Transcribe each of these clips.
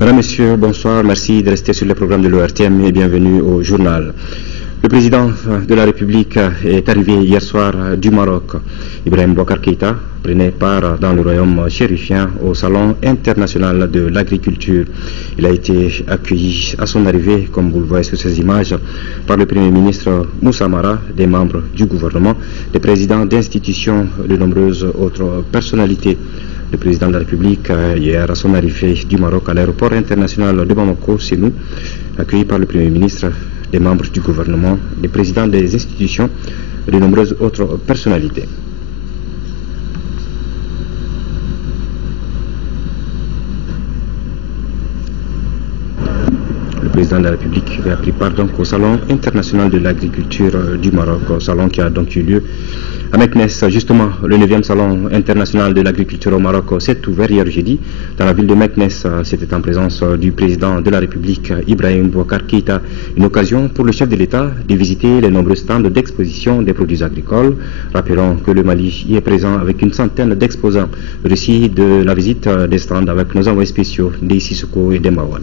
Mesdames, Messieurs, bonsoir. Merci de rester sur le programme de l'ORTM et bienvenue au journal. Le président de la République est arrivé hier soir du Maroc. Ibrahim Boubacar Keïta prenait part dans le royaume chérifien au Salon international de l'agriculture. Il a été accueilli à son arrivée, comme vous le voyez sur ces images, par le Premier ministre Moussa Mara, des membres du gouvernement, des présidents d'institutions, de nombreuses autres personnalités. Le président de la République, hier à son arrivée du Maroc à l'aéroport international de Bamako, c'est nous, accueilli par le Premier ministre, des membres du gouvernement, des présidents des institutions et de nombreuses autres personnalités. Le président de la République a pris part donc au Salon international de l'agriculture du Maroc, au salon qui a donc eu lieu à Meknes. Justement, le 9e Salon international de l'agriculture au Maroc s'est ouvert hier jeudi dans la ville de Meknes. C'était en présence du président de la République, Ibrahim Boubacar Keïta. Une occasion pour le chef de l'État de visiter les nombreux stands d'exposition des produits agricoles. Rappelons que le Mali y est présent avec une centaine d'exposants. Récit de la visite des stands avec nos envoyés spéciaux des Sissoko et des Mawan.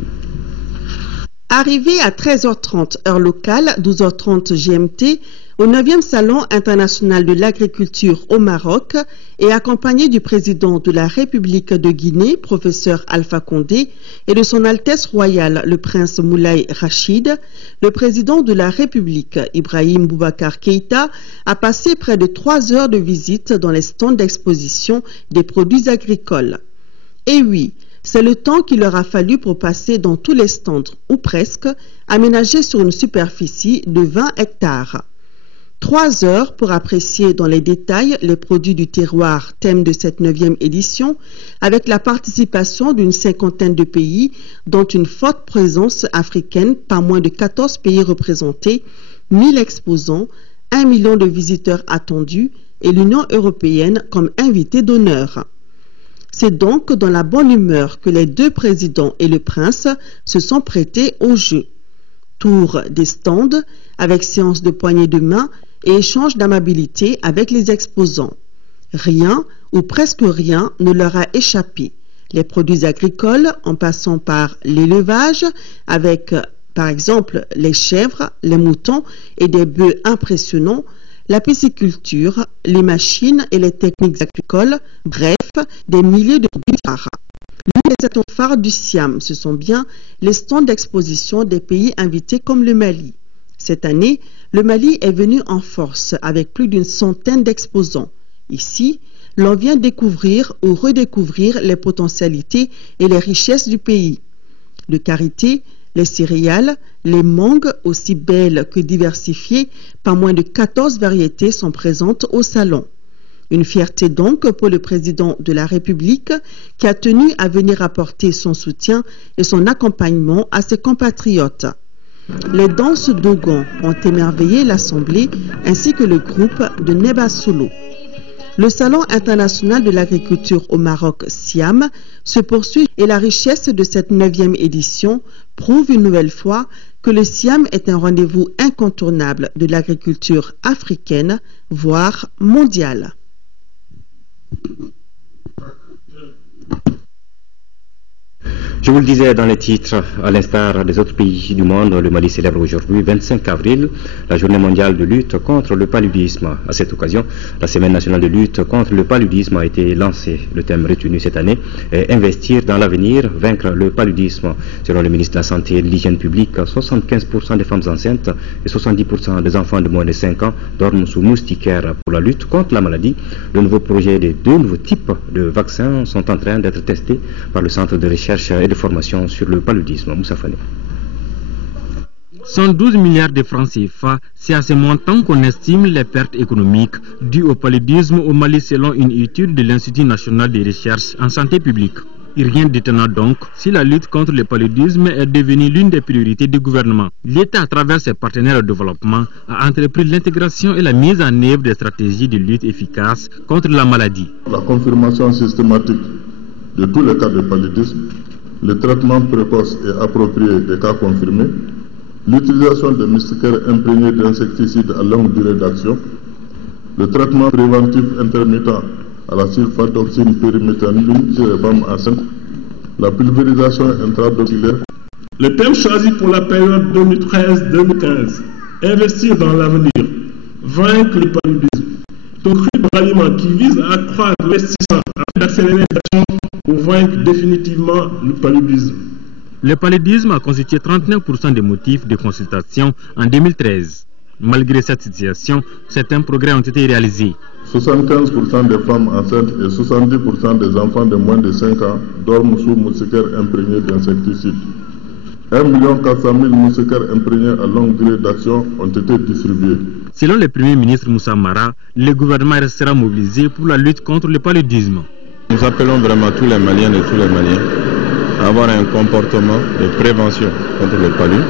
Arrivé à 13h30 heure locale, 12h30 GMT, au 9e Salon international de l'agriculture au Maroc et accompagné du président de la République de Guinée, professeur Alpha Condé, et de son Altesse royale, le prince Moulay Rachid, le président de la République, Ibrahim Boubacar Keïta, a passé près de 3 heures de visite dans les stands d'exposition des produits agricoles. Et oui, c'est le temps qu'il leur a fallu pour passer dans tous les stands, ou presque, aménagés sur une superficie de 20 hectares. 3 heures pour apprécier dans les détails les produits du terroir, thème de cette 9e édition, avec la participation d'une 50aine de pays, dont une forte présence africaine, pas moins de 14 pays représentés, 1000 exposants, 1 million de visiteurs attendus et l'Union européenne comme invité d'honneur. C'est donc dans la bonne humeur que les deux présidents et le prince se sont prêtés au jeu. Tour des stands avec séance de poignée de main et échange d'amabilité avec les exposants. Rien ou presque rien ne leur a échappé. Les produits agricoles en passant par l'élevage avec par exemple les chèvres, les moutons et des bœufs impressionnants, la pisciculture, les machines et les techniques agricoles, bref, des milliers de produits rares. L'une des atouts phares du Siam, ce sont bien les stands d'exposition des pays invités comme le Mali. Cette année, le Mali est venu en force avec plus d'une centaine d'exposants. Ici, l'on vient découvrir ou redécouvrir les potentialités et les richesses du pays. De karité, les céréales, les mangues, aussi belles que diversifiées, pas moins de 14 variétés sont présentes au salon. Une fierté donc pour le président de la République qui a tenu à venir apporter son soutien et son accompagnement à ses compatriotes. Les danses d'Ogon ont émerveillé l'Assemblée ainsi que le groupe de Neba Solo. Le Salon international de l'agriculture au Maroc, Siam, se poursuit et la richesse de cette 9e édition prouve une nouvelle fois que le Siam est un rendez-vous incontournable de l'agriculture africaine, voire mondiale. Je vous le disais dans les titres, à l'instar des autres pays du monde, le Mali célèbre aujourd'hui, 25 avril, la journée mondiale de lutte contre le paludisme. À cette occasion, la semaine nationale de lutte contre le paludisme a été lancée. Le thème retenu cette année est investir dans l'avenir, vaincre le paludisme. Selon le ministre de la Santé et de l'Hygiène publique, 75% des femmes enceintes et 70% des enfants de moins de 5 ans dorment sous moustiquaire. Pour la lutte contre la maladie, le nouveau projet des 2 nouveaux types de vaccins sont en train d'être testés par le Centre de recherche et de formation sur le paludisme. Moussa Fane. 112 milliards de francs CFA, c'est à ce montant qu'on estime les pertes économiques dues au paludisme au Mali selon une étude de l'Institut national de recherche en santé publique. Et rien d'étonnant donc si la lutte contre le paludisme est devenue l'une des priorités du gouvernement. L'État, à travers ses partenaires de développement, a entrepris l'intégration et la mise en œuvre des stratégies de lutte efficaces contre la maladie. La confirmation systématique de tous les cas de paludisme, le traitement précoce et approprié des cas confirmés, l'utilisation de moustiquaires imprégnés d'insecticides à longue durée d'action, le traitement préventif intermittent à la sulfadoxine pyriméthamine chez les femmes enceintes, la pulvérisation intradoculaire. Le thème choisi pour la période 2013-2015, investir dans l'avenir, vaincre le paludisme, est un cri de ralliement qui vise à accroître l'investissement afin d'accélérer l'action pour vaincre définitivement le paludisme. Le paludisme a constitué 39% des motifs de consultation en 2013. Malgré cette situation, certains progrès ont été réalisés. 75% des femmes enceintes et 70% des enfants de moins de 5 ans dorment sous moustiquaires imprégnés d'insecticides. 1 400 000 moustiquaires imprégnés à longue durée d'action ont été distribués. Selon le Premier ministre Moussa Mara, le gouvernement restera mobilisé pour la lutte contre le paludisme. Nous appelons vraiment tous les Maliens et tous les Maliens à avoir un comportement de prévention contre le palud.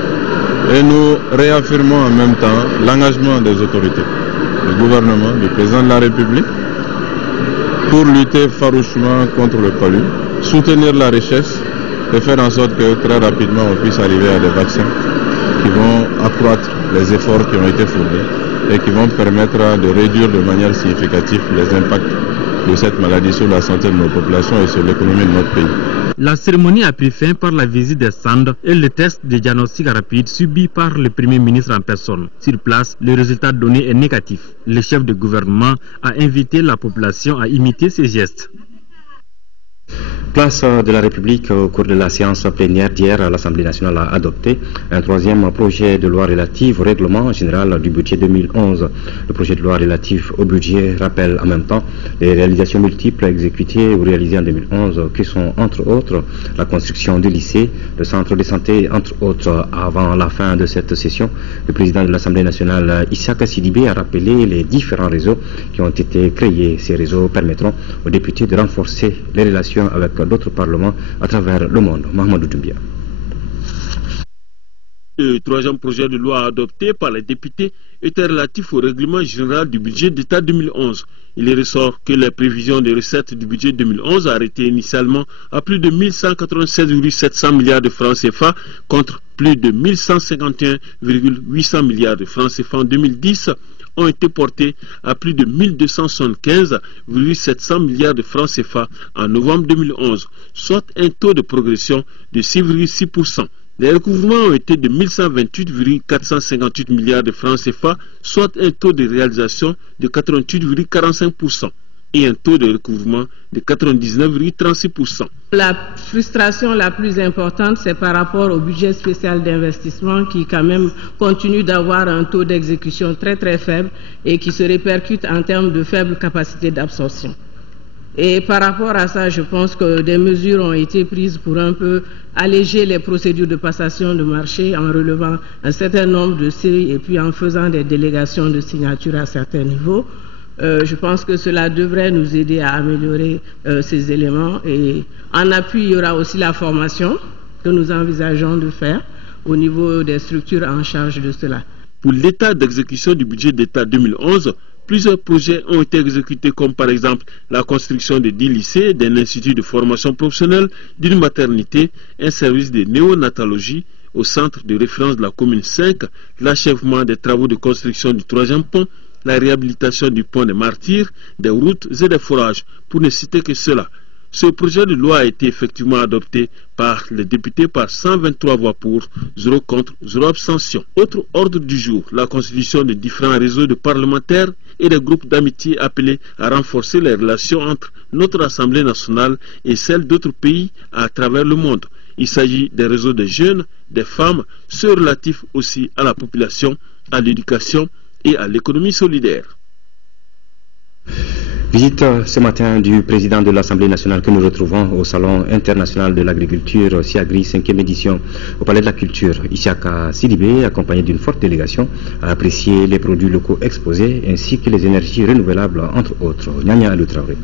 Et nous réaffirmons en même temps l'engagement des autorités, du gouvernement, du président de la République, pour lutter farouchement contre le palud, soutenir la recherche et faire en sorte que très rapidement on puisse arriver à des vaccins qui vont accroître les efforts qui ont été fournis et qui vont permettre de réduire de manière significative les impacts de cette maladie sur la santé de nos populations et sur l'économie de notre pays. La cérémonie a pris fin par la visite des stands et le test de diagnostic rapide subi par le Premier ministre en personne. Sur place, le résultat donné est négatif. Le chef de gouvernement a invité la population à imiter ces gestes. Place de la République, au cours de la séance plénière d'hier, l'Assemblée nationale a adopté un troisième projet de loi relatif au règlement général du budget 2011. Le projet de loi relatif au budget rappelle en même temps les réalisations multiples exécutées ou réalisées en 2011, qui sont entre autres la construction du lycée, le centre de santé, entre autres. Avant la fin de cette session, le président de l'Assemblée nationale, Issaka Sidibé, a rappelé les différents réseaux qui ont été créés. Ces réseaux permettront aux députés de renforcer les relations avec d'autres parlements à travers le monde. Mahamadou Doumbia. Le troisième projet de loi adopté par les députés était relatif au règlement général du budget d'État 2011. Il ressort que les prévisions de recettes du budget 2011 arrêtées initialement à plus de 1196,700 milliards de francs CFA contre plus de 1151,800 milliards de francs CFA en 2010 ont été portés à plus de 1265,700 milliards de francs CFA en novembre 2011, soit un taux de progression de 6,6%. Les recouvrements ont été de 1128,458 milliards de francs CFA, soit un taux de réalisation de 88,45%. Et un taux de recouvrement de 99,36%. La frustration la plus importante, c'est par rapport au budget spécial d'investissement qui quand même continue d'avoir un taux d'exécution très très faible et qui se répercute en termes de faible capacité d'absorption. Et par rapport à ça, je pense que des mesures ont été prises pour un peu alléger les procédures de passation de marché en relevant un certain nombre de seuils et puis en faisant des délégations de signature à certains niveaux. Je pense que cela devrait nous aider à améliorer ces éléments et en appui, il y aura aussi la formation que nous envisageons de faire au niveau des structures en charge de cela. Pour l'état d'exécution du budget d'État 2011, plusieurs projets ont été exécutés comme par exemple la construction de 10 lycées, d'un institut de formation professionnelle, d'une maternité, un service de néonatologie au centre de référence de la commune 5, l'achèvement des travaux de construction du 3e pont, la réhabilitation du pont des Martyrs, des routes et des forages, pour ne citer que cela. Ce projet de loi a été effectivement adopté par les députés par 123 voix pour, 0 contre, 0 abstention. Autre ordre du jour, la constitution de différents réseaux de parlementaires et des groupes d'amitié appelés à renforcer les relations entre notre Assemblée nationale et celles d'autres pays à travers le monde. Il s'agit des réseaux des jeunes, des femmes, ceux relatifs aussi à la population, à l'éducation et à l'économie solidaire. Visite ce matin du président de l'Assemblée nationale que nous retrouvons au Salon international de l'agriculture SIAGRI 5e édition au Palais de la Culture. Issaka Sidibé, accompagné d'une forte délégation, a apprécié les produits locaux exposés ainsi que les énergies renouvelables, entre autres. Nyanya Alou Traoré.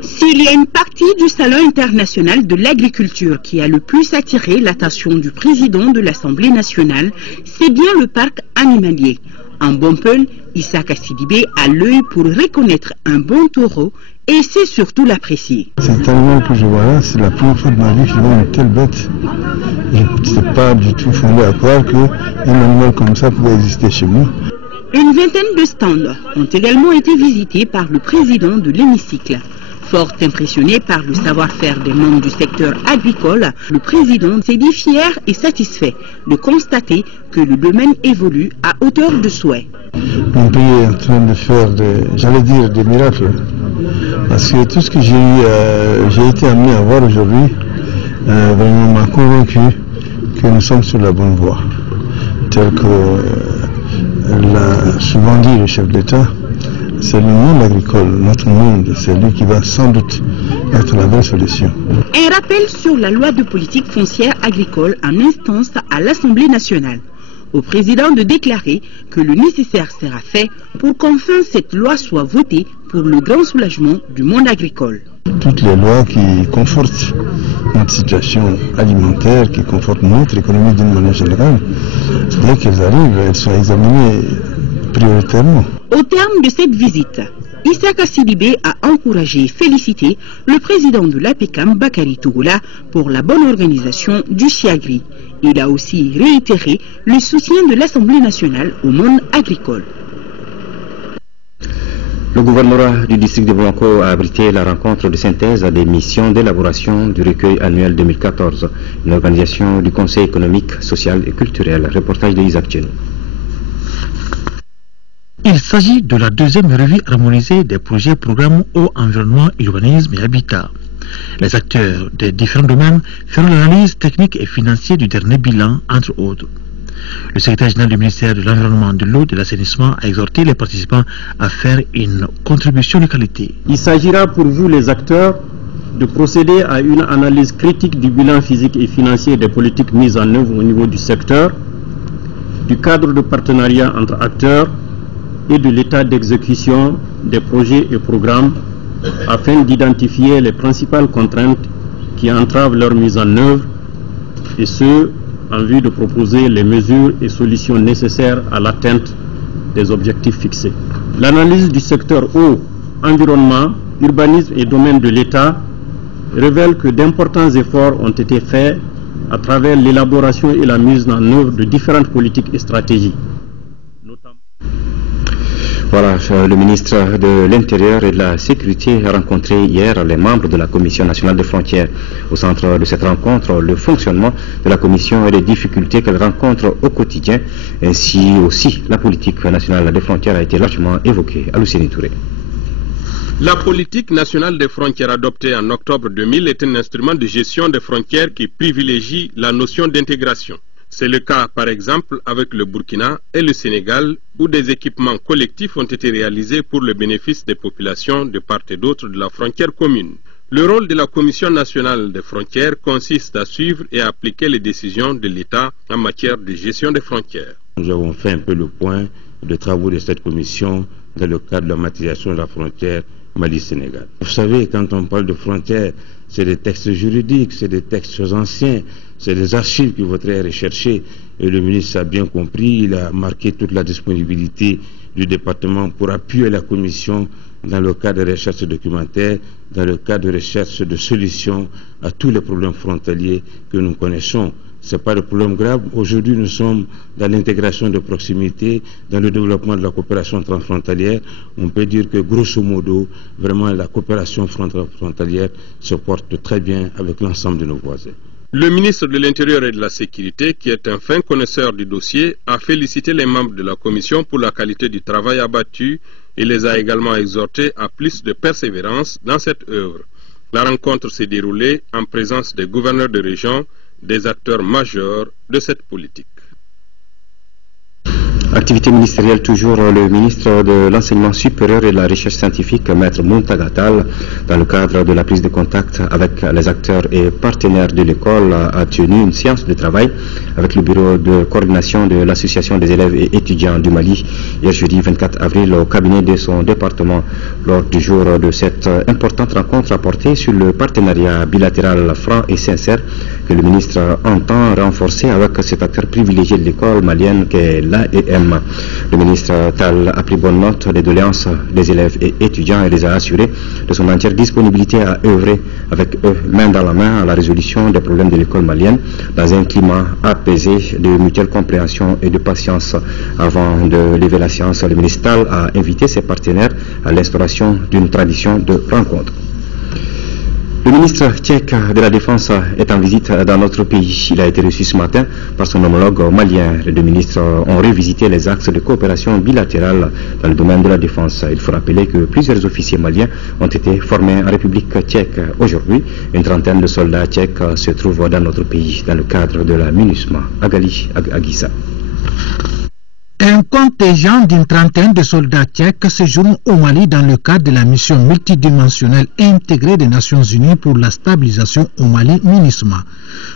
S'il y a une partie du Salon international de l'agriculture qui a le plus attiré l'attention du président de l'Assemblée nationale, c'est bien le parc animalier. En bon peul, Issaka Sidibé a l'œil pour reconnaître un bon taureau et c'est surtout l'apprécier. Cet animal que je vois là, c'est la première fois de ma vie que je vois une telle bête. Je n'étais pas du tout fondé à croire qu'un animal comme ça pouvait exister chez moi. Une vingtaine de stands ont également été visités par le président de l'hémicycle. Fort impressionné par le savoir-faire des membres du secteur agricole, le président s'est dit fier et satisfait de constater que le domaine évolue à hauteur de souhait. Mon pays est en train de faire, des miracles. Parce que tout ce que j'ai été amené à voir aujourd'hui, vraiment m'a convaincu que nous sommes sur la bonne voie. Tel que l'a souvent dit le chef d'État, c'est le monde agricole, notre monde, c'est lui qui va sans doute être la vraie solution. Un rappel sur la loi de politique foncière agricole en instance à l'Assemblée nationale. Au président de déclarer que le nécessaire sera fait pour qu'enfin cette loi soit votée pour le grand soulagement du monde agricole. Toutes les lois qui confortent notre situation alimentaire, qui confortent notre économie d'une manière générale, dès qu'elles arrivent, elles sont examinées prioritairement. Au terme de cette visite, Issaka Sidibé a encouragé et félicité le président de l'APECAM, Bakary Tougoula, pour la bonne organisation du Siagri. Il a aussi réitéré le soutien de l'Assemblée nationale au monde agricole. Le gouvernorat du district de Blanco a abrité la rencontre de synthèse des missions d'élaboration du recueil annuel 2014, une organisation du Conseil économique, social et culturel. Reportage de Isaac Tchenou. Il s'agit de la deuxième revue harmonisée des projets programmes eau, environnement, urbanisme et habitat. Les acteurs des différents domaines feront l'analyse technique et financière du dernier bilan, entre autres. Le secrétaire général du ministère de l'Environnement, de l'eau et de l'assainissement a exhorté les participants à faire une contribution de qualité. Il s'agira pour vous les acteurs de procéder à une analyse critique du bilan physique et financier des politiques mises en œuvre au niveau du secteur, du cadre de partenariat entre acteurs et de l'état d'exécution des projets et programmes afin d'identifier les principales contraintes qui entravent leur mise en œuvre et ce, en vue de proposer les mesures et solutions nécessaires à l'atteinte des objectifs fixés. L'analyse du secteur eau, environnement, urbanisme et domaine de l'État révèle que d'importants efforts ont été faits à travers l'élaboration et la mise en œuvre de différentes politiques et stratégies. Voilà, le ministre de l'Intérieur et de la Sécurité a rencontré hier les membres de la Commission nationale des frontières. Au centre de cette rencontre, le fonctionnement de la Commission et les difficultés qu'elle rencontre au quotidien, ainsi aussi la politique nationale des frontières a été largement évoquée. Alousseni Touré. La politique nationale des frontières adoptée en octobre 2000 est un instrument de gestion des frontières qui privilégie la notion d'intégration. C'est le cas, par exemple, avec le Burkina et le Sénégal, où des équipements collectifs ont été réalisés pour le bénéfice des populations de part et d'autre de la frontière commune. Le rôle de la Commission nationale des frontières consiste à suivre et à appliquer les décisions de l'État en matière de gestion des frontières. Nous avons fait un peu le point de travaux de cette commission dans le cadre de la maîtrisation de la frontière Mali-Sénégal. Vous savez, quand on parle de frontières, c'est des textes juridiques, c'est des textes anciens, c'est des archives qu'il faudrait rechercher. Et le ministre a bien compris, il a marqué toute la disponibilité du département pour appuyer la commission dans le cadre de recherche documentaire, dans le cadre de recherche de solutions à tous les problèmes frontaliers que nous connaissons. Ce n'est pas le problème grave. Aujourd'hui, nous sommes dans l'intégration de proximité, dans le développement de la coopération transfrontalière. On peut dire que, grosso modo, vraiment, la coopération frontalière se porte très bien avec l'ensemble de nos voisins. Le ministre de l'Intérieur et de la Sécurité, qui est un fin connaisseur du dossier, a félicité les membres de la commission pour la qualité du travail abattu et les a également exhortés à plus de persévérance dans cette œuvre. La rencontre s'est déroulée en présence des gouverneurs de région, des acteurs majeurs de cette politique. Activité ministérielle toujours, le ministre de l'Enseignement supérieur et de la Recherche scientifique, Maître Muntagatal, dans le cadre de la prise de contact avec les acteurs et partenaires de l'école, a tenu une séance de travail avec le bureau de coordination de l'Association des élèves et étudiants du Mali, hier jeudi 24 avril au cabinet de son département. Lors du jour de cette importante rencontre a porté sur le partenariat bilatéral franc et sincère que le ministre entend renforcer avec cet acteur privilégié de l'école malienne qu'est l'AEM. Le ministre Tal a pris bonne note des doléances des élèves et étudiants et les a assurés de son entière disponibilité à œuvrer avec eux main dans la main à la résolution des problèmes de l'école malienne dans un climat apaisé de mutuelle compréhension et de patience. Avant de lever la séance, le ministre Tal a invité ses partenaires à l'instauration d'une tradition de rencontre. Le ministre tchèque de la Défense est en visite dans notre pays. Il a été reçu ce matin par son homologue malien. Les deux ministres ont revisité les axes de coopération bilatérale dans le domaine de la défense. Il faut rappeler que plusieurs officiers maliens ont été formés en République tchèque. Aujourd'hui, une trentaine de soldats tchèques se trouvent dans notre pays dans le cadre de la MINUSMA. Agali Aguissa. Un contingent d'une trentaine de soldats tchèques séjourne au Mali dans le cadre de la mission multidimensionnelle intégrée des Nations Unies pour la stabilisation au Mali, MINUSMA.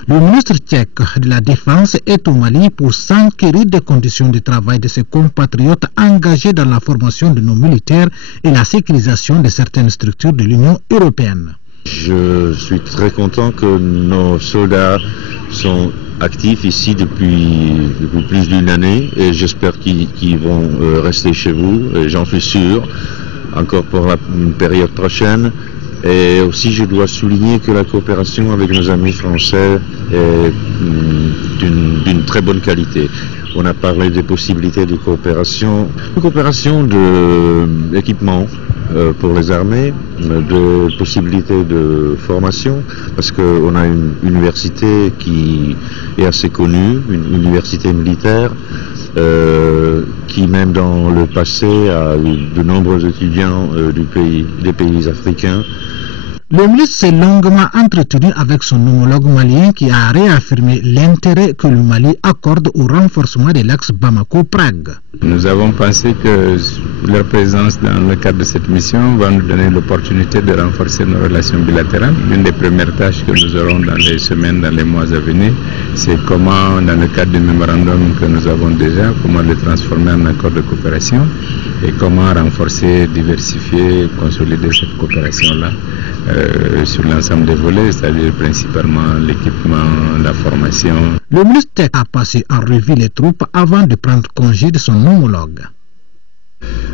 Le ministre tchèque de la Défense est au Mali pour s'enquérir des conditions de travail de ses compatriotes engagés dans la formation de nos militaires et la sécurisation de certaines structures de l'Union européenne. Je suis très content que nos soldats sont actifs ici depuis plus d'une année et j'espère qu'ils vont rester chez vous, et j'en suis sûr, encore pour une période prochaine. Et aussi je dois souligner que la coopération avec nos amis français est d'une très bonne qualité. On a parlé des possibilités de coopération d'équipement pour les armées, de possibilités de formation, parce qu'on a une université qui est assez connue, une université militaire, qui même dans le passé a eu de nombreux étudiants des pays africains. Le ministre s'est longuement entretenu avec son homologue malien qui a réaffirmé l'intérêt que le Mali accorde au renforcement de l'axe Bamako-Prague. Nous avons pensé que leur présence dans le cadre de cette mission va nous donner l'opportunité de renforcer nos relations bilatérales. L'une des premières tâches que nous aurons dans les semaines, dans les mois à venir, c'est comment, dans le cadre du mémorandum que nous avons déjà, comment le transformer en accord de coopération et comment renforcer, diversifier, consolider cette coopération-là. Sur l'ensemble des volets, c'est-à-dire principalement l'équipement, la formation. Le ministre a passé en revue les troupes avant de prendre congé de son homologue.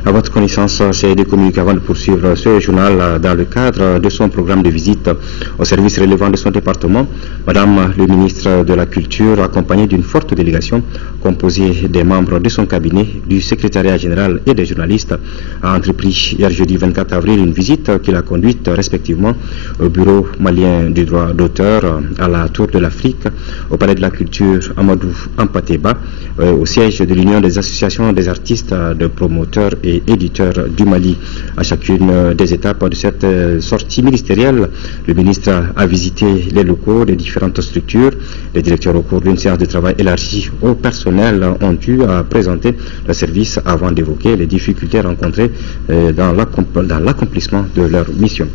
À votre connaissance, c'est de communiquer avant de poursuivre ce journal dans le cadre de son programme de visite au service relevant de son département. Madame le ministre de la Culture, accompagnée d'une forte délégation composée des membres de son cabinet, du secrétariat général et des journalistes, a entrepris hier jeudi 24 avril une visite qu'il a conduite respectivement au bureau malien du droit d'auteur, à la Tour de l'Afrique, au palais de la culture Amadou Ampateba, au siège de l'Union des associations des artistes, de promoteurs et éditeurs du Mali. À chacune des étapes de cette sortie ministérielle, le ministre a visité les locaux des différentes structures. Les directeurs, au cours d'une séance de travail élargie au personnel, ont eu à présenter le service avant d'évoquer les difficultés rencontrées dans l'accomplissement de leur mission.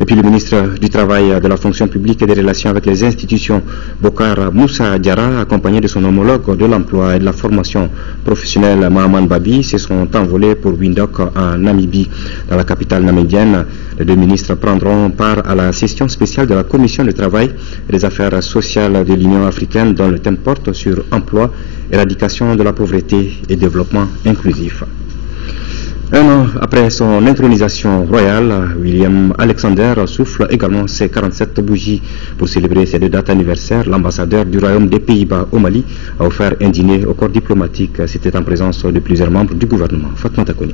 Et puis le ministre du Travail, de la fonction publique et des relations avec les institutions, Bokar Moussa Diarra, accompagné de son homologue de l'emploi et de la formation professionnelle, Mahaman Babi, se sont envolés pour Windhoek en Namibie, dans la capitale namibienne. Les deux ministres prendront part à la session spéciale de la Commission du Travail et des Affaires sociales de l'Union africaine, dont le thème porte sur emploi, éradication de la pauvreté et développement inclusif. Un an après son intronisation royale, William Alexander souffle également ses 47 bougies. Pour célébrer ces deux dates anniversaires, l'ambassadeur du Royaume des Pays-Bas au Mali a offert un dîner au corps diplomatique. C'était en présence de plusieurs membres du gouvernement. Fatma Takoni.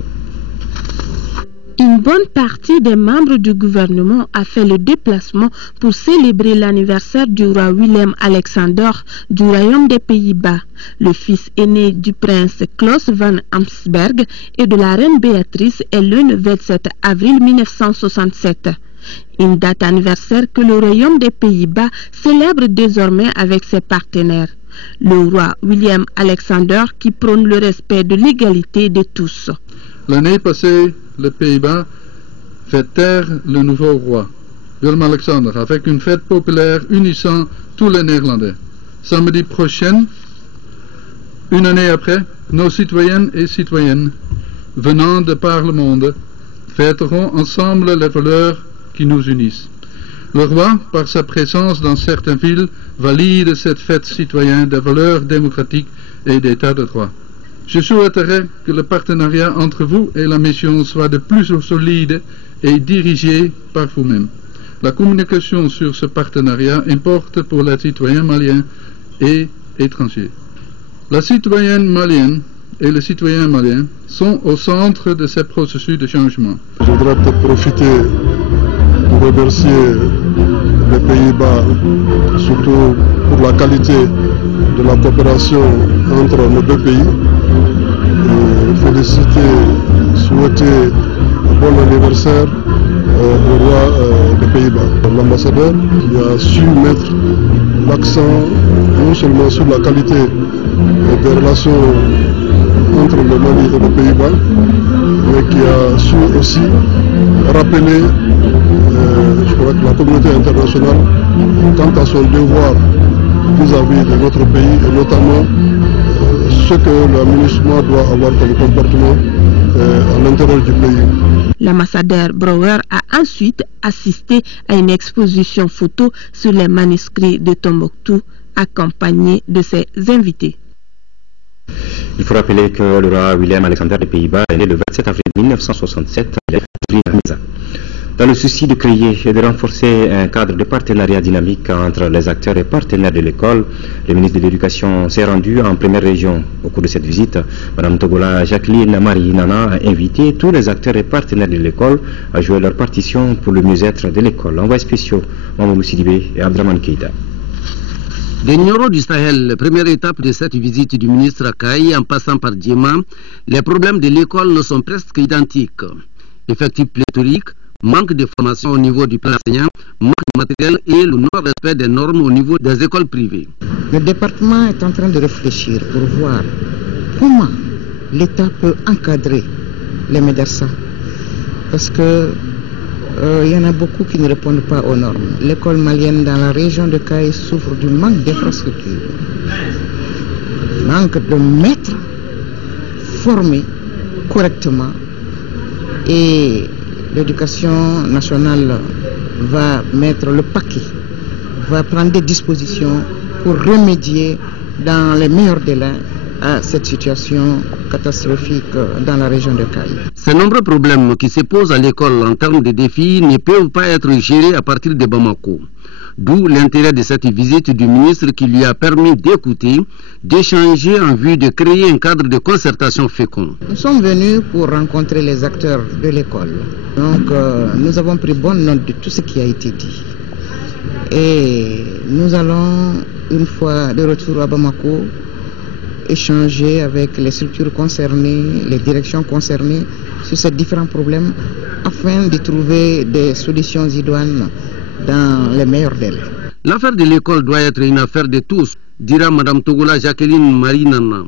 Une bonne partie des membres du gouvernement a fait le déplacement pour célébrer l'anniversaire du roi Willem Alexander du Royaume des Pays-Bas, le fils aîné du prince Klaus van Amsberg et de la reine Béatrice est le 27 avril 1967. Une date anniversaire que le Royaume des Pays-Bas célèbre désormais avec ses partenaires. Le roi Willem Alexander qui prône le respect de l'égalité de tous. L'année passée, les Pays-Bas fait taire le nouveau roi, Willem-Alexander, avec une fête populaire unissant tous les Néerlandais. Samedi prochain, une année après, nos citoyennes et citoyennes venant de par le monde fêteront ensemble les valeurs qui nous unissent. Le roi, par sa présence dans certaines villes, valide cette fête citoyenne des valeurs démocratiques et d'état de droit. Je souhaiterais que le partenariat entre vous et la mission soit de plus solide et dirigé par vous-même. La communication sur ce partenariat importe pour les citoyens maliens et étrangers. La citoyenne malienne et le citoyen malien sont au centre de ces processus de changement. Je voudrais peut-être profiter pour remercier Pays-Bas, surtout pour la qualité de la coopération entre nos deux pays. Féliciter, souhaiter un bon anniversaire au roi des Pays-Bas. L'ambassadeur qui a su mettre l'accent non seulement sur la qualité des relations entre le Mali et les Pays-Bas, mais qui a su aussi rappeler je crois que la communauté internationale quant à son devoir vis-à-vis de notre pays et notamment ce que l'administration doit avoir comme comportement à l'intérieur du pays. L'ambassadeur Brouwer a ensuite assisté à une exposition photo sur les manuscrits de Tombouctou, accompagné de ses invités. Il faut rappeler que le roi Willem Alexander des Pays-Bas est né le 27 avril 1967 à l'État. Dans le souci de créer et de renforcer un cadre de partenariat dynamique entre les acteurs et partenaires de l'école, le ministre de l'Éducation s'est rendu en première région. Au cours de cette visite, Mme Togola Jacqueline Marie Nana a invité tous les acteurs et partenaires de l'école à jouer leur partition pour le mieux-être de l'école. Envoyés spéciaux, Mamadou Sidibé et Abdraman Keïta. Des Nioro du Sahel, première étape de cette visite du ministre Akaï, en passant par Djema, les problèmes de l'école ne sont presque identiques. Effectifs pléthoriques, manque de formation au niveau du plan enseignant, manque de matériel et le non-respect des normes au niveau des écoles privées. Le département est en train de réfléchir pour voir comment l'État peut encadrer les médecins. Parce que il y en a beaucoup qui ne répondent pas aux normes. L'école malienne dans la région de Caille souffre du manque d'infrastructures, manque de maîtres formés correctement. Et l'éducation nationale va mettre le paquet, va prendre des dispositions pour remédier dans les meilleurs délais à cette situation catastrophique dans la région de Caille. Ces nombreux problèmes qui se posent à l'école en termes de défis ne peuvent pas être gérés à partir de Bamako. D'où l'intérêt de cette visite du ministre qui lui a permis d'écouter, d'échanger en vue de créer un cadre de concertation fécond. Nous sommes venus pour rencontrer les acteurs de l'école. Donc nous avons pris bonne note de tout ce qui a été dit. Et nous allons, une fois de retour à Bamako, échanger avec les structures concernées, les directions concernées sur ces différents problèmes afin de trouver des solutions idoines dans les meilleurs délais. L'affaire de l'école doit être une affaire de tous, dira Mme Togola Jacqueline Marinana.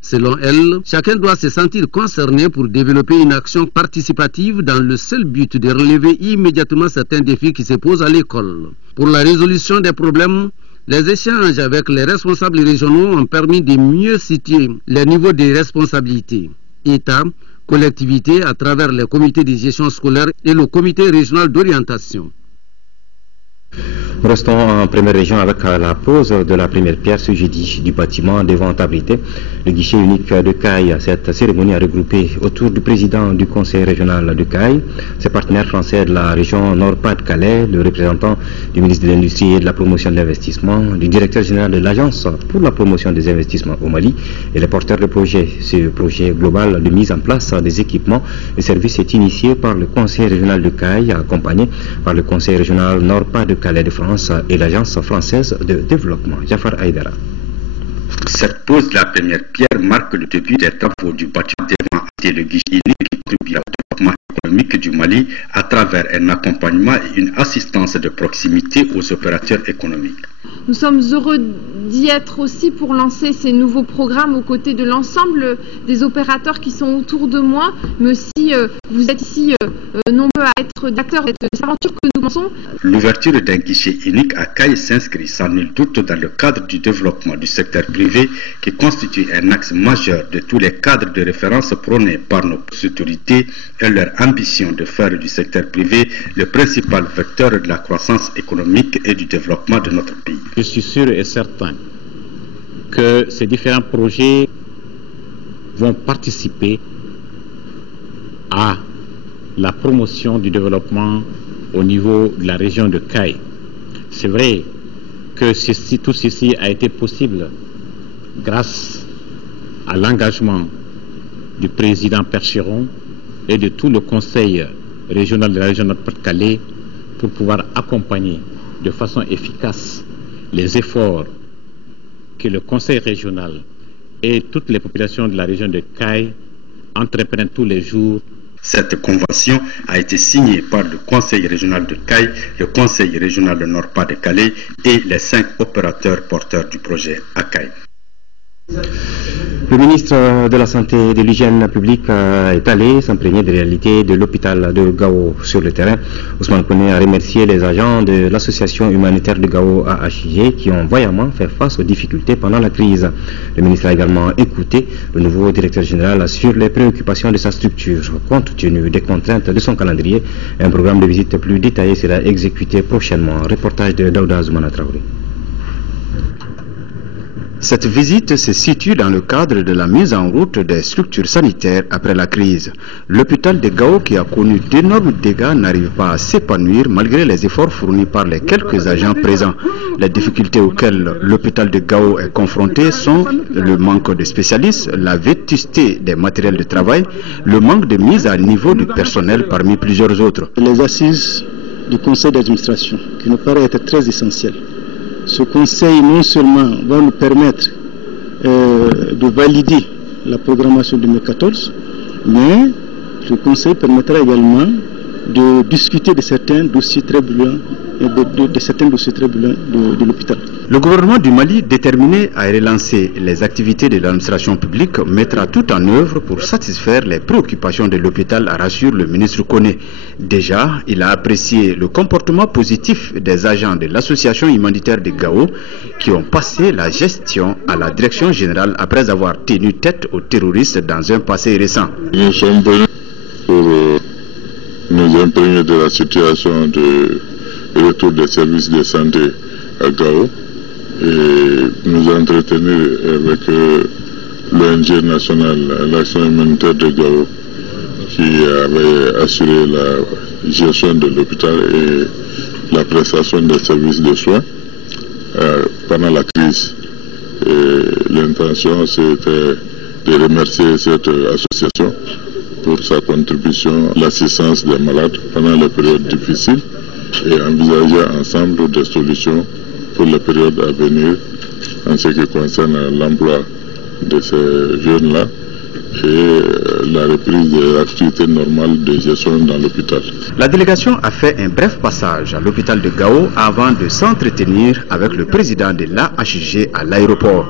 Selon elle, chacun doit se sentir concerné pour développer une action participative dans le seul but de relever immédiatement certains défis qui se posent à l'école. Pour la résolution des problèmes, les échanges avec les responsables régionaux ont permis de mieux situer les niveaux de responsabilité. État, collectivité à travers les comités de gestion scolaire et le comité régional d'orientation. Nous restons en première région avec la pose de la première pierre ce jeudi du bâtiment devant abriter le guichet unique de Caille. Cette cérémonie a regroupé autour du président du conseil régional de Caille, ses partenaires français de la région Nord-Pas-de-Calais, le représentant du ministre de l'Industrie et de la Promotion de l'Investissement, du directeur général de l'Agence pour la promotion des investissements au Mali et les porteurs de projet. Ce projet global de mise en place des équipements et services est initié par le conseil régional de Caille, accompagné par le conseil régional Nord-Pas-de-Calais de France et l'Agence française de développement. Jafar Aïdara. Cette pose de la première pierre marque le début des travaux du bâtiment devant le guichet unique qui contribue au développement économique du Mali à travers un accompagnement et une assistance de proximité aux opérateurs économiques. Nous sommes heureux d'y être aussi pour lancer ces nouveaux programmes aux côtés de l'ensemble des opérateurs qui sont autour de moi, mais aussi vous êtes ici nombreux à être d'acteurs de cette aventure que nous pensons. L'ouverture d'un guichet unique à Caille s'inscrit sans nul doute dans le cadre du développement du secteur privé qui constitue un axe majeur de tous les cadres de référence prônés par nos autorités et leur ambition de faire du secteur privé le principal vecteur de la croissance économique et du développement de notre pays. Je suis sûr et certain que ces différents projets vont participer à la promotion du développement au niveau de la région de Caille. C'est vrai que tout ceci a été possible grâce à l'engagement du président Percheron et de tout le conseil régional de la région Nord-Pas-de-Calais pour pouvoir accompagner de façon efficace les efforts que le Conseil régional et toutes les populations de la région de Caille entreprennent tous les jours. Cette convention a été signée par le Conseil régional de Caille, le Conseil régional de Nord-Pas-de-Calais et les 5 opérateurs porteurs du projet à Caille. Le ministre de la Santé et de l'Hygiène publique est allé s'imprégner des réalités de l'hôpital de Gao sur le terrain. Ousmane Koné a remercié les agents de l'association humanitaire de Gao AHG qui ont vaillamment fait face aux difficultés pendant la crise. Le ministre a également écouté le nouveau directeur général sur les préoccupations de sa structure. Compte tenu des contraintes de son calendrier, un programme de visite plus détaillé sera exécuté prochainement. Reportage de Daouda Zoumana Traoré. Cette visite se situe dans le cadre de la mise en route des structures sanitaires après la crise. L'hôpital de Gao, qui a connu d'énormes dégâts, n'arrive pas à s'épanouir malgré les efforts fournis par les quelques agents présents. Les difficultés auxquelles l'hôpital de Gao est confronté sont le manque de spécialistes, la vétusté des matériels de travail, le manque de mise à niveau du personnel parmi plusieurs autres. Les assises du conseil d'administration, qui nous paraît être très essentiel. Ce conseil non seulement va nous permettre de valider la programmation 2014, mais ce conseil permettra également de discuter de certains dossiers très brûlants de l'hôpital. Le gouvernement du Mali, déterminé à relancer les activités de l'administration publique, mettra tout en œuvre pour satisfaire les préoccupations de l'hôpital, rassure le ministre Koné. Déjà, il a apprécié le comportement positif des agents de l'association humanitaire de Gao qui ont passé la gestion à la direction générale après avoir tenu tête aux terroristes dans un passé récent. Nous sommes venus pour nous imprégner de la situation de retour des services de santé à Gao et nous entretenir avec l'ONG nationale l'action humanitaire de Gao qui avait assuré la gestion de l'hôpital et la prestation des services de soins pendant la crise. L'intention c'était de remercier cette association pour sa contribution à l'assistance des malades pendant les périodes difficiles et envisager ensemble des solutions pour les périodes à venir en ce qui concerne l'emploi de ces jeunes-là et la reprise des activités normales de gestion dans l'hôpital. La délégation a fait un bref passage à l'hôpital de Gao avant de s'entretenir avec le président de l'AHG à l'aéroport.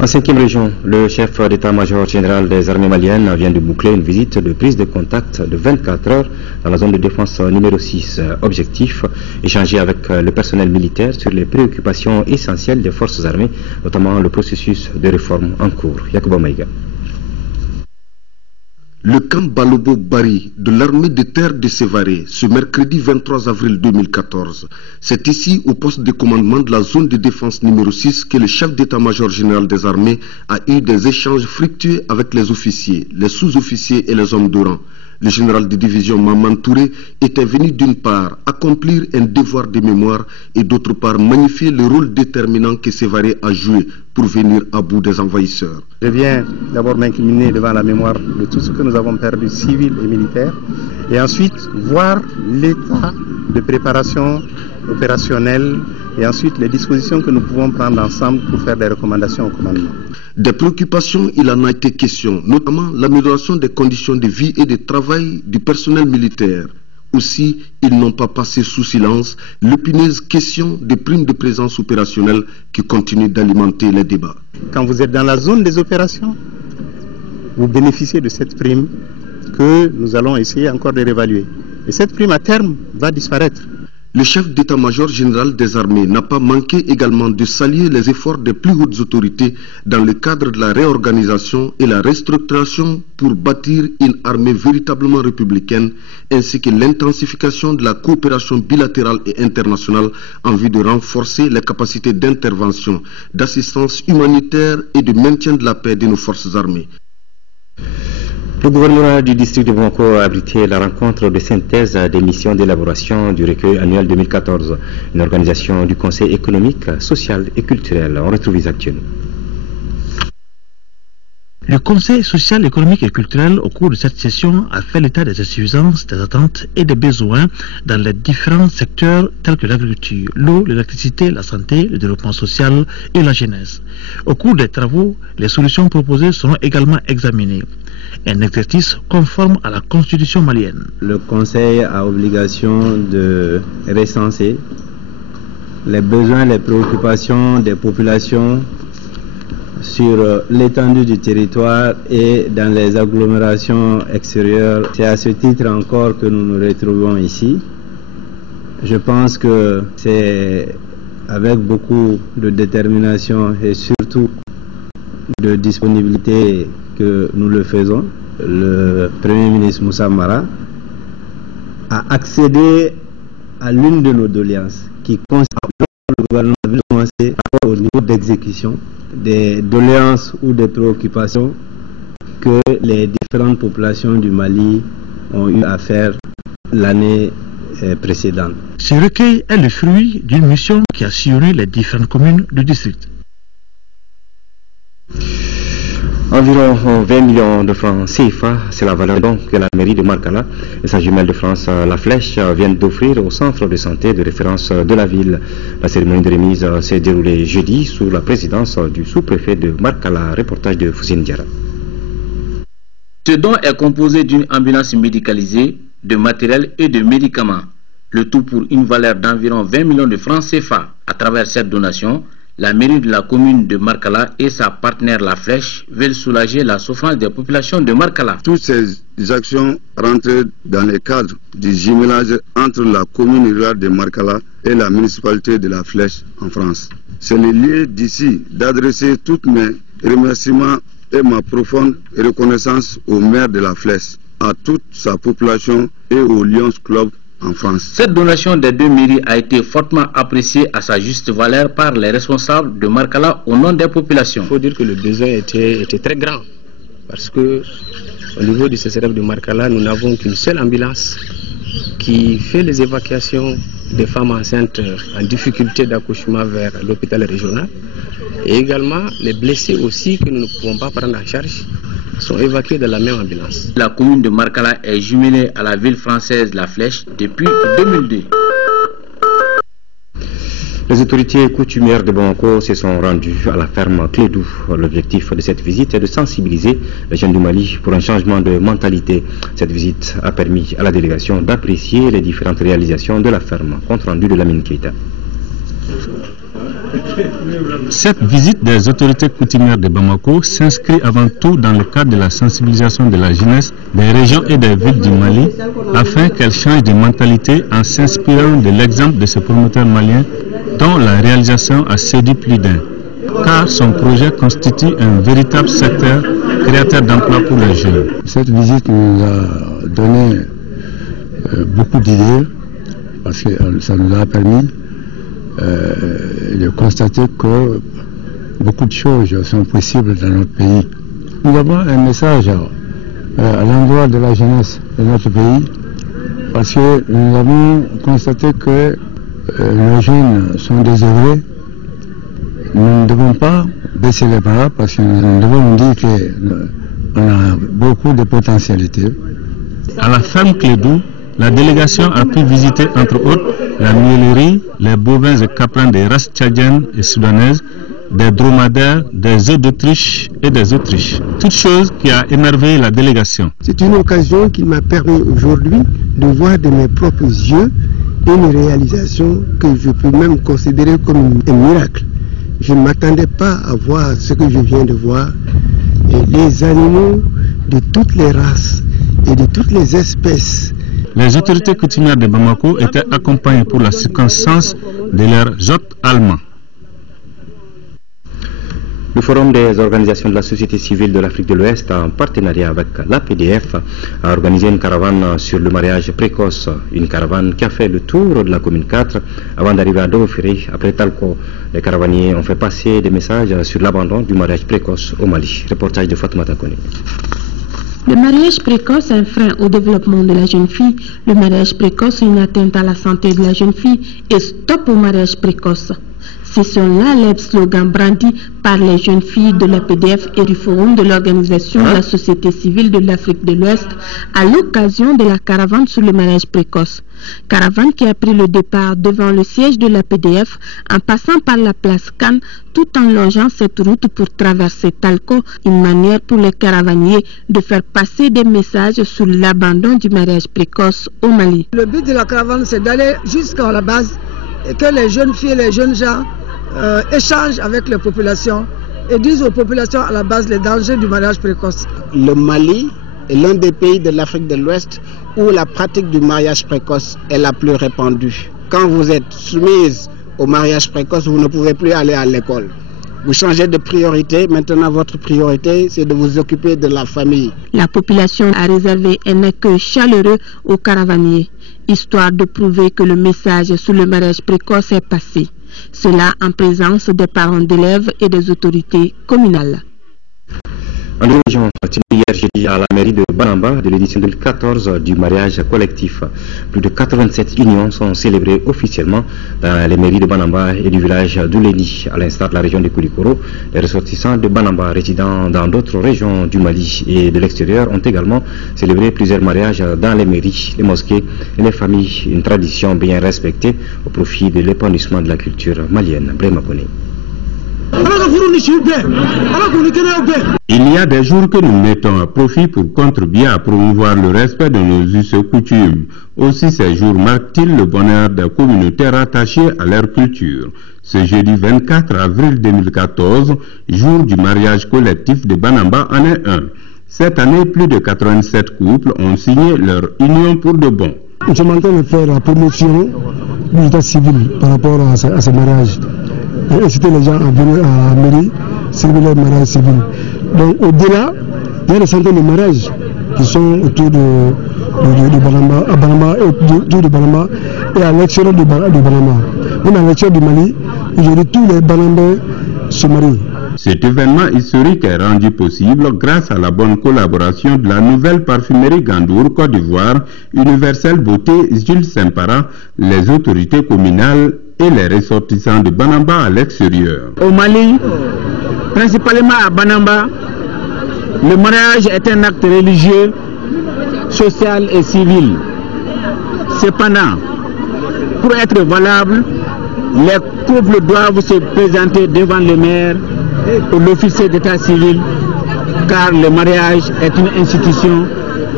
En 5e région, le chef d'état-major général des armées maliennes vient de boucler une visite de prise de contact de 24 heures dans la zone de défense numéro 6. Objectif, échanger avec le personnel militaire sur les préoccupations essentielles des forces armées, notamment le processus de réforme en cours. Yacouba Maïga. Le camp Balobo Bari de l'armée de terre de Sévaré, ce mercredi 23 avril 2014. C'est ici, au poste de commandement de la zone de défense numéro 6, que le chef d'état-major général des armées a eu des échanges fructueux avec les officiers, les sous-officiers et les hommes de rang. Le général de division Maman Touré était venu d'une part accomplir un devoir de mémoire et d'autre part magnifier le rôle déterminant que Sévaré a joué pour venir à bout des envahisseurs. Je viens d'abord m'incliner devant la mémoire de tout ce que nous avons perdu, civil et militaire, et ensuite voir l'état de préparation opérationnelle et ensuite les dispositions que nous pouvons prendre ensemble pour faire des recommandations au commandement. Des préoccupations, il en a été question, notamment l'amélioration des conditions de vie et de travail du personnel militaire. Aussi, ils n'ont pas passé sous silence l'épineuse question des primes de présence opérationnelle qui continue d'alimenter les débats. Quand vous êtes dans la zone des opérations, vous bénéficiez de cette prime que nous allons essayer encore de réévaluer. Et cette prime à terme va disparaître. Le chef d'état-major général des armées n'a pas manqué également de saluer les efforts des plus hautes autorités dans le cadre de la réorganisation et la restructuration pour bâtir une armée véritablement républicaine, ainsi que l'intensification de la coopération bilatérale et internationale en vue de renforcer les capacités d'intervention, d'assistance humanitaire et de maintien de la paix de nos forces armées. Le gouvernement du district de Bamako a abrité la rencontre de synthèse des missions d'élaboration du recueil annuel 2014, une organisation du Conseil économique, social et culturel. On retrouve les actuels. Le Conseil social, économique et culturel au cours de cette session a fait l'état des insuffisances, des attentes et des besoins dans les différents secteurs tels que l'agriculture, l'eau, l'électricité, la santé, le développement social et la jeunesse. Au cours des travaux, les solutions proposées seront également examinées. Un exercice conforme à la constitution malienne. Le Conseil a obligation de recenser les besoins, les préoccupations des populations sur l'étendue du territoire et dans les agglomérations extérieures. C'est à ce titre encore que nous nous retrouvons ici. Je pense que c'est avec beaucoup de détermination et surtout de disponibilité que nous le faisons. Le Premier ministre Moussa Mara a accédé à l'une de nos doléances qui consiste le gouvernement avait commencé au niveau d'exécution des doléances ou des préoccupations que les différentes populations du Mali ont eu à faire l'année précédente. Ce recueil est le fruit d'une mission qui a sillonné les différentes communes du district. Environ 20 millions de francs CFA, c'est la valeur donc que la mairie de Markala et sa jumelle de France, La Flèche, viennent d'offrir au centre de santé de référence de la ville. La cérémonie de remise s'est déroulée jeudi sous la présidence du sous-préfet de Markala. Reportage de Foussine Diarra. Ce don est composé d'une ambulance médicalisée, de matériel et de médicaments. Le tout pour une valeur d'environ 20 millions de francs CFA. À travers cette donation, la mairie de la commune de Markala et sa partenaire La Flèche veulent soulager la souffrance des populations de Markala. Toutes ces actions rentrent dans le cadre du jumelage entre la commune rurale de Markala et la municipalité de La Flèche en France. C'est le lieu d'ici d'adresser tous mes remerciements et ma profonde reconnaissance au maire de La Flèche, à toute sa population et au Lions Club en France. Cette donation des deux mairies a été fortement appréciée à sa juste valeur par les responsables de Markala au nom des populations. Il faut dire que le besoin était très grand parce que au niveau du CCRF de Markala, nous n'avons qu'une seule ambulance qui fait les évacuations des femmes enceintes en difficulté d'accouchement vers l'hôpital régional et également les blessés aussi que nous ne pouvons pas prendre en charge sont évacués dans la même ambulance. La commune de Markala est jumelée à la ville française La Flèche depuis 2002. Les autorités coutumières de Bamako se sont rendues à la ferme Clédou. L'objectif de cette visite est de sensibiliser les jeunes du Mali pour un changement de mentalité. Cette visite a permis à la délégation d'apprécier les différentes réalisations de la ferme. Compte rendu de Lamine Keita. Cette visite des autorités coutumières de Bamako s'inscrit avant tout dans le cadre de la sensibilisation de la jeunesse des régions et des villes du Mali afin qu'elle change de mentalité en s'inspirant de l'exemple de ce promoteur malien dont la réalisation a séduit plus d'un, car son projet constitue un véritable secteur créateur d'emplois pour les jeunes. Cette visite nous a donné beaucoup d'idées parce que ça nous a permis de constater que beaucoup de choses sont possibles dans notre pays. Nous avons un message à l'endroit de la jeunesse de notre pays parce que nous avons constaté que nos jeunes sont désœuvrés. Nous ne devons pas baisser les bras parce que nous devons nous dire qu'on a beaucoup de potentialités. À la ferme Clédou, la délégation a pu visiter entre autres la miellerie, les bovins et caprins des races tchadiennes et soudanaises, des dromadaires, des œufs d'autruche et des autriches. Toute chose qui a émerveillé la délégation. C'est une occasion qui m'a permis aujourd'hui de voir de mes propres yeux une réalisation que je peux même considérer comme un miracle. Je ne m'attendais pas à voir ce que je viens de voir. Et les animaux de toutes les races et de toutes les espèces. Les autorités coutumières de Bamako étaient accompagnées pour la circonstance de leur jote allemand. Le Forum des organisations de la société civile de l'Afrique de l'Ouest, en partenariat avec l'APDF, a organisé une caravane sur le mariage précoce. Une caravane qui a fait le tour de la commune 4 avant d'arriver à Dofiri, après Talco. Les caravaniers ont fait passer des messages sur l'abandon du mariage précoce au Mali. Reportage de Fatoumata Kone. Le mariage précoce est un frein au développement de la jeune fille. Le mariage précoce est une atteinte à la santé de la jeune fille et stop au mariage précoce. Ce sont là les slogans brandis par les jeunes filles de la PDF et du Forum de l'Organisation de la Société Civile de l'Afrique de l'Ouest à l'occasion de la caravane sur le mariage précoce. Caravane qui a pris le départ devant le siège de la PDF en passant par la place Cannes tout en longeant cette route pour traverser Talco, une manière pour les caravaniers de faire passer des messages sur l'abandon du mariage précoce au Mali. Le but de la caravane, c'est d'aller jusqu'à la base et que les jeunes filles et les jeunes gens échangent avec les populations et disent aux populations à la base les dangers du mariage précoce. Le Mali est l'un des pays de l'Afrique de l'Ouest où la pratique du mariage précoce est la plus répandue. Quand vous êtes soumise au mariage précoce, vous ne pouvez plus aller à l'école. Vous changez de priorité, maintenant votre priorité c'est de vous occuper de la famille. La population a réservé un accueil chaleureux aux caravaniers, histoire de prouver que le message sur le mariage précoce est passé. Cela en présence des parents d'élèves et des autorités communales. En région, hier jeudi à la mairie de Banamba de l'édition 2014 du mariage collectif. Plus de 87 unions sont célébrées officiellement dans les mairies de Banamba et du village d'Ouleni, à l'instar de la région de Koulikoro. Les ressortissants de Banamba résidant dans d'autres régions du Mali et de l'extérieur ont également célébré plusieurs mariages dans les mairies, les mosquées et les familles. Une tradition bien respectée au profit de l'épanouissement de la culture malienne. Brema Kone. Il y a des jours que nous mettons à profit pour contribuer à promouvoir le respect de nos us et coutumes. Aussi ces jours marquent-ils le bonheur des communautés rattachées à leur culture. Ce jeudi 24 avril 2014, jour du mariage collectif de Banamba, en est un. Cette année, plus de 87 couples ont signé leur union pour de bon. Nous sommes en train de faire la promotion du état civil par rapport à ce mariage. Et inciter les gens à venir à la mairie, célébrer leur mariage civil. Donc au-delà, il y a des centaines de mariages qui sont autour de Banamba, à Banamba et autour de Banamba et à l'extérieur de Banamba. Même à l'extérieur du Mali, aujourd'hui tous les Banambais se marient. Cet événement historique est rendu possible grâce à la bonne collaboration de la nouvelle parfumerie Gandour Côte d'Ivoire, Universelle Beauté Jules Saint-Para, les autorités communales et les ressortissants de Banamba à l'extérieur. Au Mali, principalement à Banamba, le mariage est un acte religieux, social et civil. Cependant, pour être valable, les couples doivent se présenter devant le maire ou l'officier d'état civil, car le mariage est une institution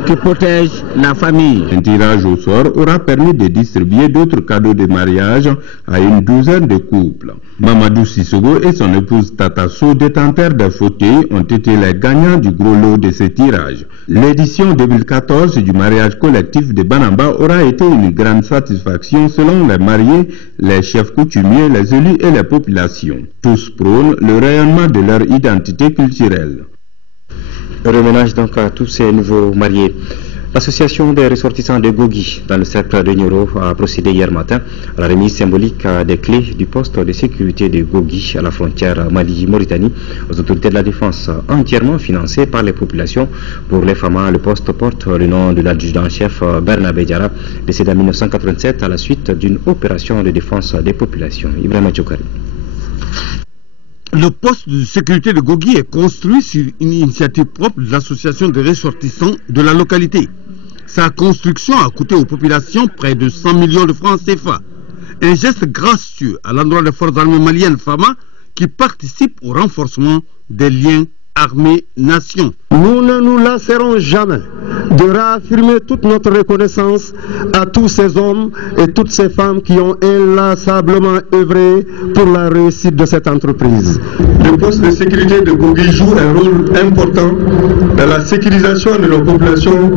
qui protège la famille. Un tirage au sort aura permis de distribuer d'autres cadeaux de mariage à une douzaine de couples. Mamadou Sissoko et son épouse Tatasso, détenteurs des fauteuils, ont été les gagnants du gros lot de ce tirage. L'édition 2014 du mariage collectif de Banamba aura été une grande satisfaction selon les mariés, les chefs coutumiers, les élus et les populations. Tous prônent le rayonnement de leur identité culturelle. Reménage donc à tous ces nouveaux mariés. L'association des ressortissants de Gogi dans le secteur de Nioro a procédé hier matin à la remise symbolique des clés du poste de sécurité de Gogi à la frontière Mali-Mauritanie aux autorités de la défense, entièrement financé par les populations. Pour les FAMA, le poste porte le nom de l'adjudant-chef Bernabé Diarra, décédé en 1987 à la suite d'une opération de défense des populations. Ibrahima Tchokari. Le poste de sécurité de Gogi est construit sur une initiative propre de l'association des ressortissants de la localité. Sa construction a coûté aux populations près de 100 millions de francs CFA. Un geste gracieux à l'endroit des forces armées maliennes FAMA qui participent au renforcement des liens armée-nation. Nous ne nous lasserons jamais de réaffirmer toute notre reconnaissance à tous ces hommes et toutes ces femmes qui ont inlassablement œuvré pour la réussite de cette entreprise. Le poste de sécurité de Gogi joue un rôle important dans la sécurisation de nos populations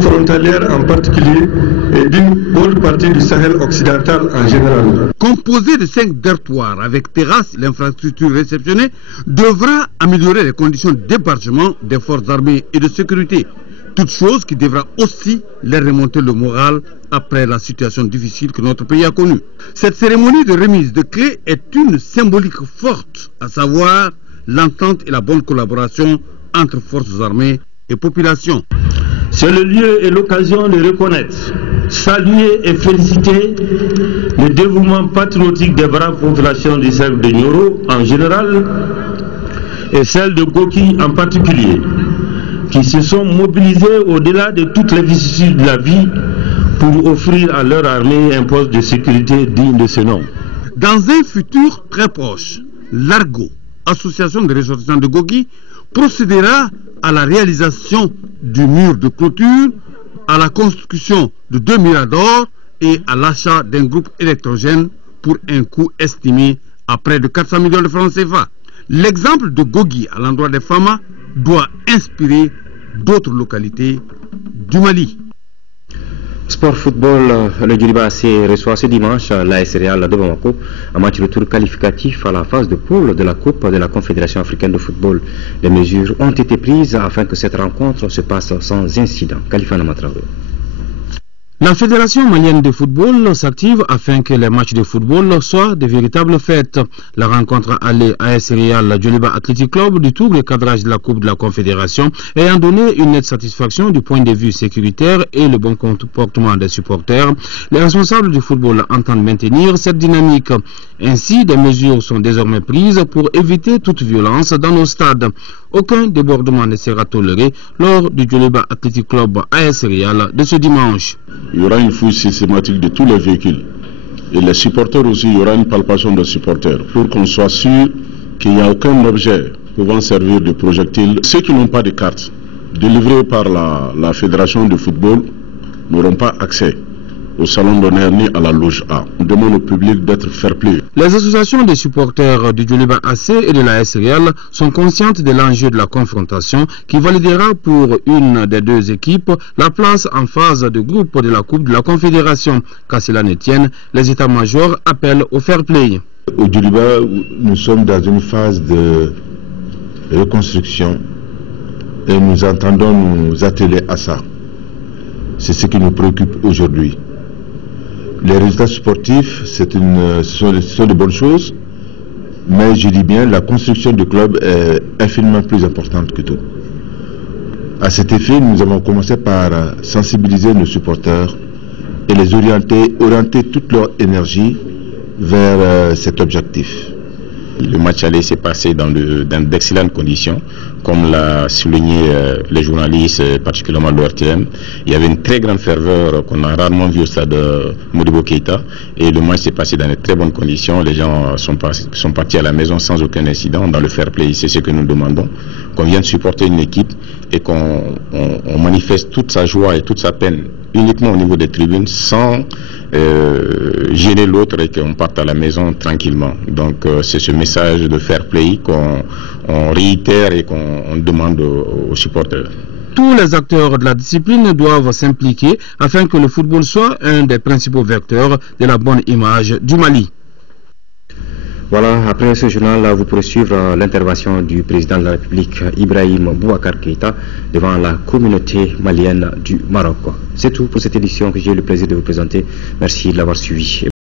frontalières en particulier et d'une bonne partie du Sahel occidental en général. Composé de 5 dortoirs avec terrasse, l'infrastructure réceptionnée devra améliorer les conditions d'hébergement des forces armées et de sécurité. Toute chose qui devra aussi leur remonter le moral après la situation difficile que notre pays a connue. Cette cérémonie de remise de clés est une symbolique forte, à savoir l'entente et la bonne collaboration entre forces armées et population. C'est le lieu et l'occasion de reconnaître, saluer et féliciter le dévouement patriotique des braves populations du cercle de Nioro en général et celle de Goki en particulier, qui se sont mobilisés au-delà de toutes les vicissitudes de la vie pour offrir à leur armée un poste de sécurité digne de ce nom. Dans un futur très proche, l'Argo, association de ressortissants de Goki, procédera à la réalisation du mur de clôture, à la construction de 2 miradors et à l'achat d'un groupe électrogène pour un coût estimé à près de 400 millions de francs CFA. L'exemple de Gogi à l'endroit des Fama doit inspirer d'autres localités du Mali. Sport football, le Djoliba AC reçoit ce dimanche l'AS Real de Bamako, un match retour qualificatif à la phase de poule de la Coupe de la Confédération africaine de football. Les mesures ont été prises afin que cette rencontre se passe sans incident. Khalifa Namatraoui. La Fédération malienne de football s'active afin que les matchs de football soient de véritables fêtes. La rencontre allée AS Real Djoliba Athletic Club du tout le cadrage de la Coupe de la Confédération ayant donné une nette satisfaction du point de vue sécuritaire et le bon comportement des supporters, les responsables du football entendent maintenir cette dynamique. Ainsi, des mesures sont désormais prises pour éviter toute violence dans nos stades. Aucun débordement ne sera toléré lors du Djoliba Athletic Club AS Real de ce dimanche. Il y aura une fouille systématique de tous les véhicules. Et les supporters aussi, il y aura une palpation des supporters pour qu'on soit sûr qu'il n'y a aucun objet pouvant servir de projectile. Ceux qui n'ont pas de carte délivrée par la Fédération de football n'auront pas accès au salon d'honneur ni à la loge A. On demande au public d'être fair-play. Les associations des supporters du Djoliba AC et de la AS Real sont conscientes de l'enjeu de la confrontation qui validera pour une des deux équipes la place en phase de groupe de la Coupe de la Confédération. Qu'à cela ne tienne, les états-majors appellent au fair-play. Au Djoliba, nous sommes dans une phase de reconstruction et nous entendons nous atteler à ça. C'est ce qui nous préoccupe aujourd'hui. Les résultats sportifs, ce sont de bonnes choses, mais je dis bien, la construction du club est infiniment plus importante que tout. À cet effet, nous avons commencé par sensibiliser nos supporters et les orienter toute leur énergie vers cet objectif. Le match allait se passer dans d'excellentes conditions, comme l'a souligné les journalistes, particulièrement l'ORTM. Il y avait une très grande ferveur qu'on a rarement vue au stade Modibo Keïta, et le match s'est passé dans de très bonnes conditions. Les gens sont partis à la maison sans aucun incident, dans le fair play. C'est ce que nous demandons, qu'on vienne supporter une équipe et qu'on manifeste toute sa joie et toute sa peine uniquement au niveau des tribunes, sans gêner l'autre et qu'on parte à la maison tranquillement. Donc c'est ce message de fair play qu'on réitère et qu'on demande aux supporters. Tous les acteurs de la discipline doivent s'impliquer afin que le football soit un des principaux vecteurs de la bonne image du Mali. Voilà, après ce journal, vous pourrez suivre l'intervention du président de la République, Ibrahim Boubacar Keïta, devant la communauté malienne du Maroc. C'est tout pour cette édition que j'ai eu le plaisir de vous présenter. Merci de l'avoir suivi.